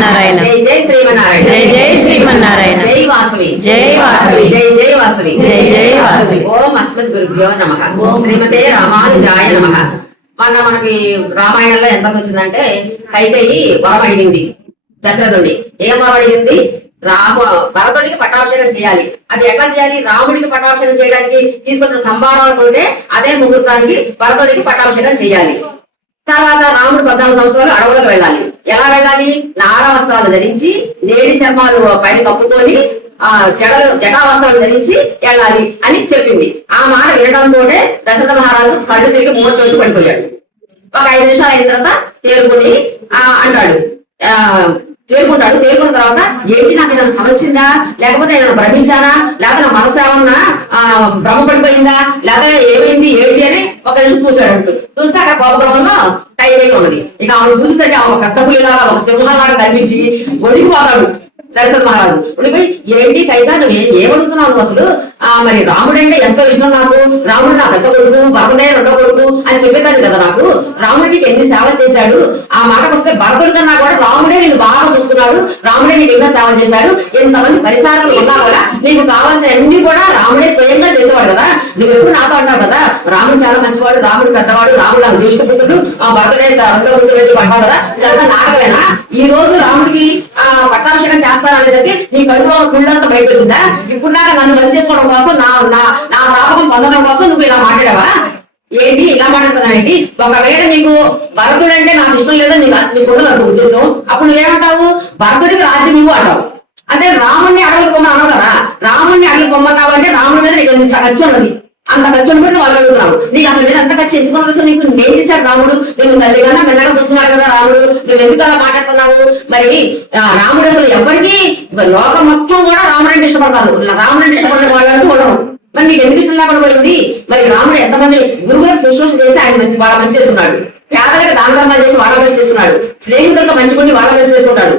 శ్రీమన్నారాయణ. జై జై శ్రీమన్నారాయణ. జై జై శ్రీమన్నారాయణ. జై వాసవి. జై వాసవి. జై జై వాసవి. జై జై వాసవి. ఓం అస్మద్ గురుభ్యో నమ శ్రీమతే రామానుజాయ నమ. మొన్న మనకి రామాయణంలో ఎంత వచ్చిందంటే కైకేయి వరం అడిగింది దశరథుడిని ఏం వరం అడిగింది? రాము భరతుడికి పట్టాభిషేకం చేయాలి. అది ఎట్లా చేయాలి? రాముడికి పట్టాభిషేకం చేయడానికి తీసుకొచ్చిన సంభావనలతోటే అదే ముహూర్తానికి భరతుడికి పట్టాభిషేకం చేయాలి. తర్వాత రాముడు పద్నాలుగు సంవత్సరాలు అడవులకు వెళ్ళాలి. ఎలా వెళ్ళాలి? నార వస్త్రాలు ధరించి నేడి చర్మాలు పైన కప్పుకొని ఆ జడలు జటావస్త్రాలు ధరించి వెళ్ళాలి అని చెప్పింది. ఆ మాట వినడంతోనే దశరథ మహారాజు కళ్ళు తిరిగి మూర్చొచ్చి పడిపోయాడు. ఒక ఐదు నిమిషాలు అయిన తర్వాత తేరుకుని ఆ అంటాడు. చేరుకుంటాడు. చేరుకున్న తర్వాత ఏంటి నాకు ఏదైనా కథ వచ్చిందా? లేకపోతే ఏదైనా భ్రమించానా? లేకపోతే నా మనసు ఏమన్నా ఆ, భ్రమ పడిపోయిందా లేకపోతే ఏమైంది ఏంటి అని ఒక నిమిషం చూశాడు చూస్తే అక్కడ గోపగృహంలో టైర్ ఉన్నది. ఇక ఆమె చూసేసరికి ఆమె పెద్ద పులిలాగా ఒక సింహాలాగా కనిపించి ఒడిగిపోతాడు దశరథ మహారాజు. ఉండిపోయి ఏంటి కైతా నువ్వు ఏమడుగుతున్నావు అసలు? మరి రాముడు అంటే ఎంతో ఇష్టం నాకు. రాముడు నా పెద్ద కొడుకు భరతుడే రెండో కొడుకు అని చెప్పేదాన్ని కదా నాకు. రాముడికి ఎన్ని సేవలు చేశాడు? ఆ మాటకు వస్తే భరతుడి కన్నా కూడా రాముడే నేను బాగా చూసుకున్నాడు రాముడే నీకు ఎన్నో సేవలు చేశాడు. ఎంతమంది పరిచారకులు ఎలా నీకు కావాల్సిన అన్ని కూడా రాముడే స్వయంగా చేసేవాడు కదా. నువ్వు ఎప్పుడు నాతో అంటావు కదా రాముడు చాలా మంచివాడు రాముడు పెద్దవాడు రాముడు నాకు జ్యేష్ఠ ఆ భర్తడే రెండో పుత్రుడు అంటావు కదా. ఇదంతా నాటకమేనా? ఈ రోజు రాముడికి ఆ పట్టాభిషేకం చేస్తాననేసరికి నీ కళ్ళు గుళ్ళంతా బయట వచ్చిందా ఇప్పుడు నాకు నన్ను మంచి చేసుకోవడం కోసం నా నా నా పాపం పొందడం కోసం నువ్వు ఇలా మాట్లాడావా? ఏంటి ఇలా మాట్లాడుతున్నావు ఒకవేళ నీకు భరతుడు అంటే నాకు ఇష్టం లేదని నీకు నీకు ఉండదు ఉద్దేశం. అప్పుడు నువ్వేమంటావు? భరతుడికి రాజ్యం ఇవ్వు అంటావు. అదే రాముణ్ణి అడవులు బొమ్మ అన్నావు కదా? రాముడిని అడవులు పొమ్మన్నావు అంటే రాముడి మీద నీకు ఖర్చు ఉన్నది? అంత ఖర్చు ఉన్నప్పుడు వాళ్ళు అడుగుతున్నావు నీకు అసలు మీద అంత ఖర్చు ఎందుకు ఉన్నది? అసలు నీకు నేను చేశాడు రాముడు? నేను తల్లిగానా మెల్లగా చూస్తున్నాడు కదా రాముడు. నువ్వు ఎందుకు అలా మాట్లాడుతున్నావు? మరి రాముడు అసలు ఎవరికి లోకం మొత్తం కూడా రాముడు అంటే ఇష్టపడతారు. రాముడు అంటే ఇష్టపడిన వాళ్ళంటూ ఉండవు మరి నీకు ఎందుకు ఇష్టం లేకుండా పోయింది మరి రాముడు ఎంతమంది గురువులకు శుశ్రూష చేసి ఆయన మంచి బాగా మంచి చేస్తున్నాడు. పేదలకు దాన ధర్మాలు చేసి వాళ్ళ మంచి చేస్తున్నాడు. స్నేహితులతో మంచి కొన్ని వాళ్ళ మంచి చేసుకుంటాడు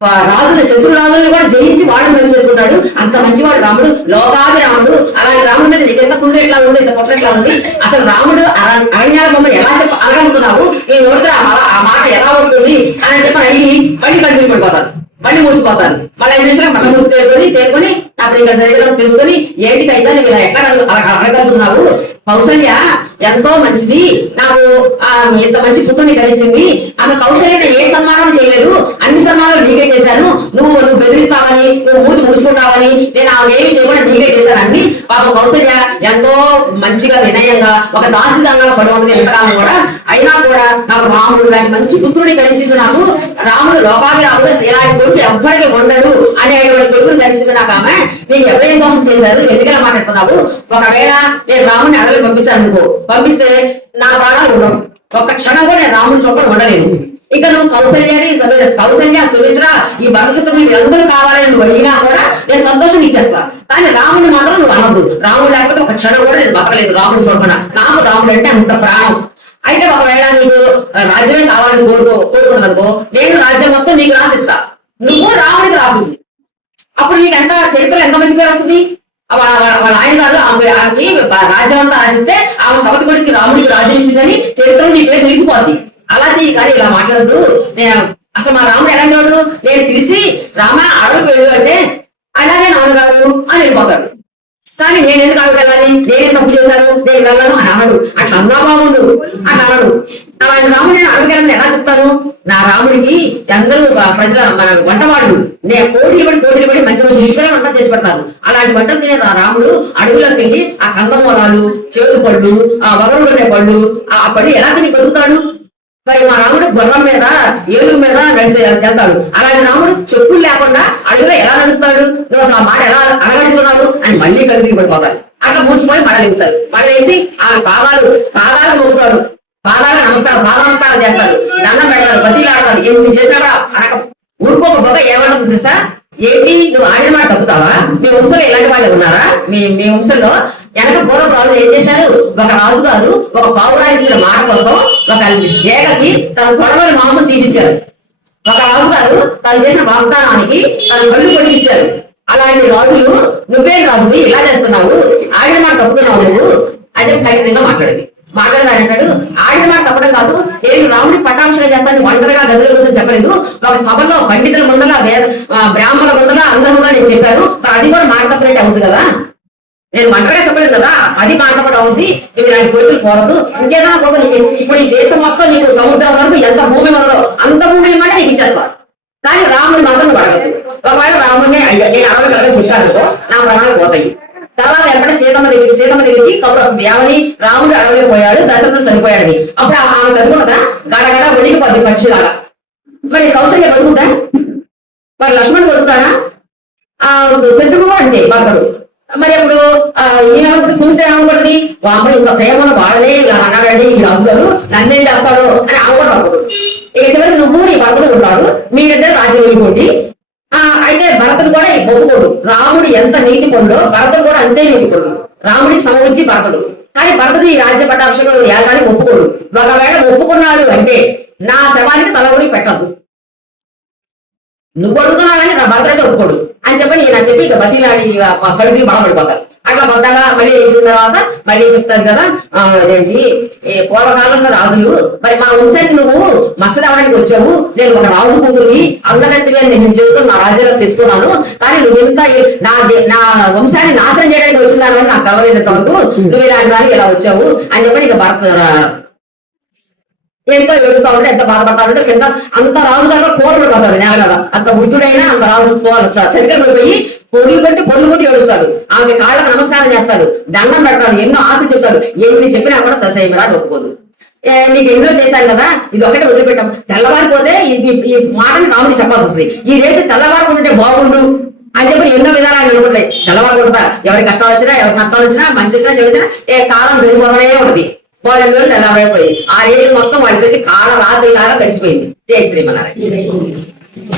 రాజుల రాజుని శత్రు రాజుల్ని కూడా జయించి వాళ్ళని మంచి చేసుకుంటాడు. అంత మంచివాడు రాముడు లోకాభి రాముడు. అలాంటి రాముడి మీద నీకు ఎంత కుండు ఎట్లా ఉంది ఎంత పొట్ట ఎట్లా ఉంది? అసలు రాముడు అరణ్యాల మమ్మల్ని ఎలా చెప్ప అనగలుగుతున్నావు నేను నోటితో ఆ మాట- ఆ మాట ఎలా వస్తుంది? అని చెప్పి అడిగి మళ్ళీ కంటిన్యూ పడిపోతారు. మళ్ళీ మూసిపోతారు మళ్ళీ ఐదు నిమిషాలు మళ్ళీ మూసుకొని తేరుకొని అప్పుడు ఇంకా జరిగిన తెలుసుకొని ఏంటి అయితే నువ్వు ఇలా ఎట్లా అడగ- అడగలుగుతున్నావు కౌశల్య ఎంతో మంచిది. నాకు ఆ ఇంత మంచి పుత్రుని కలిగించింది. అసలు కౌశల్య ఏ సన్మానం చేయలేదు. అన్ని సన్మానాలు నీకే చేశాను. నువ్వు నువ్వు బెదిరిస్తావని నువ్వు మూతి ముడుచుకుంటావని నేను ఆమె ఏమి చేయకుండా నీకే చేశాను అన్ని. ఎంతో మంచిగా వినయంగా ఒక దాసిదంగా పడవని వెళ్తాము కూడా అయినా కూడా నాకు రాముడు లాంటి మంచి పుత్రుడిని కలిగించింది నాకు. రాముడు లోకాభి రాముడు ఇలాంటి కొడుకు ఎవ్వరికి ఉండడు అనేటువంటి కొడుకుని కలిసింది నాకు ఆమె. నేను ఎవరైనా దోషం చేశారు? ఎందుకలా మాట్లాడుతున్నావు? ఒకవేళ నేను రాముని అడవి పంపించాను అనుకో పంపిస్తే నా ప్రాణాలు ఉండవు. ఒక క్షణం కూడా నేను రాముని చోపడ ఉండలేను. ఇక నువ్వు కౌశల్యాన్ని కౌశల్య సుమిత్ర ఈ భవిష్యత్తు వీళ్ళందరూ కావాలని నువ్వు అడిగినా కూడా నేను సంతోషం ఇచ్చేస్తా. కానీ రాముని మాత్రం నువ్వు అనవద్దు రాముడు లేకపోతే ఒక క్షణం కూడా నేను బతకలేదు రాముడు చూడకుండా నాకు రాముడు అంటే అంత ప్రాణం. అయితే ఒకవేళ నీకు రాజ్యమే కావాలని కోరుకో కోరుకున్నదనుకో నేను రాజ్యం మొత్తం నీకు రాసిస్తా. నువ్వు రాముడికి రాసు అప్పుడు నీకు ఎంత చరిత్ర ఎంత మంది పేరు వస్తుంది? వాళ్ళ ఆయన గారు ఆమె రాజ్యం అంతా రాసిస్తే ఆమె సవతికుడికి రాముడికి రాజ్యం ఇచ్చిందని చరిత్ర నీ పేరు నిలిచిపోద్ది. అలా చెయ్యి కానీ ఇలా మాట్లాడద్దు. నేను అసలు మా రాముడు ఎలాంటి వాడు? నేను పిలిచి రామ అడవి వెళ్ళు అంటే అలాగే నాన్నగారు అని వెళ్ళిపోతాడు కానీ నేను ఎందుకు ఆవిడ వెళ్ళాలి నేను తప్పు చేశాను. నేను వెళ్ళను. అని అనడు అట్లా అన్నా బాగుండు అట్లా అనడు అలాంటి రాముడు నేను అడవికి ఎలా చెప్తాను? నా రాముడికి అందరూ ప్రజల మన వంటవాళ్ళు. నేను కోడి పడి కోడి పడి మంచి మంచి విషయాలను అంతా చేసి పెడతాను అలాంటి వంటలు తినే నా రాముడు అడవిలోకి వెళ్ళి ఆ కందమూలాలు చేదు పళ్ళు ఆ వగరు ఉండే పళ్ళు ఆ పళ్ళు ఎలా తిని బతుకుతాడు? మరి మా రాముడు గుర్రం మీద ఏలుగు మీద నడిచి వెళ్తాడు. అలాంటి రాముడు చెప్పులు లేకుండా అడుగులో ఎలా నడుస్తాడు? నువ్వు అసలు ఆ మాట ఎలా అనగలుగుతున్నావు అని మళ్ళీ కలిగి పడిపోతాడు అట్లా మూసిపోయి మడలేగుతాడు మడలేసి ఆ పాదాలు పాదాలు మోగుతాడు పాదాలు నమస్కారం పాద నమస్కారం చేస్తాడు దండం పెడతాడు బతిలాడతాడు ఏమి చేసినా అనక ఊరుకో పోక ఏమంటుంది తెలుసా ఏంటి? నువ్వు ఆడిన మాట తప్పుతావా? మీ వంశంలో ఇలాంటి వాళ్ళు ఉన్నారా? మీ మీ వంశంలో వెనక పూర్వ రాజులు ఏం చేశారు? ఒక రాజు గారు ఒక పావురానికి ఇచ్చిన మాట కోసం ఒక ఏకకి తన పొడవల మాంసం తీసిచ్చారు. ఒక రాజు గారు తను చేసిన వాగ్దానానికి తన కళ్ళు కొట్టి అలాంటి రాజులు నువ్వే రాజుని ఇలా చేస్తున్నావు. ఆడిన మాట తప్పుతున్నావు నువ్వు అంటే కఠినంగా మాట్లాడింది. మాట్లాడదాని అంటాడు ఆడిన మాట తప్పడం కాదు నేను రాముడి పట్టాభిషేకం చేస్తాను ఒంటరిగా గదుల కోసం చెప్పలేదు. ఒక సభలో పండితుల ముందర బ్రాహ్మణుల ముందర అందరి ముందర నేను చెప్పాను. అది కూడా మాట తప్పినట్టు అవుతుంది కదా? నేను మంటగా చెప్పలేదు కదా అది మాట కూడా అవుద్ది. నువ్వు ఇలాంటి కోరికలు కోరదు ఇంకేదైనా కోరిక నీకు. ఇప్పుడు ఈ దేశం మొత్తం నీకు సముద్రం వరకు ఎంత భూమి ఉందో అంత భూమి ఇవ్వమంటే నీకు ఇచ్చేస్తాను కానీ రాముని మాత్రం పడగదు ఒకవేళ రాముడిని అయ్యా నేను అడగగలగా చెప్పాను నా ప్రాణాలు పోతాయి. తర్వాత ఎక్కడ సీతమ్మ దగ్గరికి సీతమ్మ దగ్గరికి కబురు వస్తుంది. ఏమని? రాముడు అడవిలో పోయాడు దశరథుడు చనిపోయాడు అప్పుడు ఆ- ఆమె తరుగునదా గడగడ ఉడికిపోద్ది పక్షిలాగా. మరి కౌశల్య బతుకుతా మరి లక్ష్మణ్ బతుకుతాడా? ఆ శత్రువు కూడా అంతే బతకడు. మరి అప్పుడు ఆ, ఈయన ఇప్పుడు వామ ఏమనుకుంటుంది వామ్మ ఇంకా ప్రేమను వాడలే ఇలా అన్నాడండి ఈ రాజు గారు నన్నేం చేస్తాడు? అని ఆమె ఇక చివరికి నువ్వు నీ భర్తలు ఉంటారు మీరిద్దరు రాజ్యం వెళ్ళిపోండి ఆ అయితే భరతుడు కూడా ఒప్పుకోడు రాముడు ఎంత నీతి పొందో భరతుడు కూడా అంతే నీతి పొందు. రాముడికి సమవించి భరతుడు. కానీ భరతుడు ఈ రాజ్య పట్టాభిషేకం ఏడాది ఒప్పుకోడు. ఒకవేళ ఒప్పుకున్నాడు అంటే నా శవానికి తల ఊరి పెట్టద్దు. నువ్వు అడుగుతున్నావని నా భర్త అయితే ఒప్పుకోడు అని చెప్పని నేను చెప్పి ఇక బతిలాడి ఇక కడుపుకి బాధపడిపోతారు అట్లా బద్దగా మళ్ళీ వేసిన తర్వాత మళ్ళీ చెప్తారు కదా ఆ, ఏంటి పూర్వకాలంలో రాజులు మరి మా వంశానికి నువ్వు మచ్చదవడానికి వచ్చావు నేను ఒక రాజు కూతురుని అందరికీ నేను చేసుకుని నా రాజ్యాలకు తెచ్చుకున్నాను కానీ నువ్వు ఇంత నా దే- నా వంశాన్ని నాశనం చేయడానికి వచ్చిందాని నాకు తెలవలేదు వరకు నువ్వు ఇలాంటి వారికి ఇలా వచ్చావు అని చెప్పి ఇక భర్త ఎంతో ఏడుస్తా ఉంటే ఎంత బాధపడతా ఉంటే అంత రాజు దగ్గర కోటలు పోతాడు నేల కదా అంత వృద్ధుడైనా అంత రాజు పోవాలి. చరిత్రలో పోయి పొరులు కొట్టి పొరులు కొట్టి ఏడుస్తాడు. ఆమె కాళ్ళకు నమస్కారం చేస్తాడు. దండం పెడతాడు. ఎన్నో ఆశ చెప్తాడు. ఎన్ని చెప్పినా కూడా ససేమరా ఒప్పుకోదు. ఏ, నీకు ఎన్నో చేశాను కదా ఇది ఒకటే వదిలిపెట్టాం తెల్లవారిపోతే ఈ- ఈ- ఈ మాటని రాముడికి చెప్పాల్సి వస్తుంది. ఈ రేపు తెల్లవారు ఉంటే బాగుండు. అని చెప్పి ఎన్నో విధానాలు నిలబడతాయి కూడా ఎవరి కష్టాలు వచ్చినా ఎవరి నష్టాలు వచ్చినా మంచి వచ్చినా చెబుతున్నా ఏ కాలం తెలియపోవడమే ఉంటుంది. వాళ్ళ తెల్లవారిపోయింది ఆ ఏడు మొత్తం వాళ్ళకి కాళ్ళ రాత్రి లాగా గడిచిపోయింది జయ శ్రీమన్నారాయణ.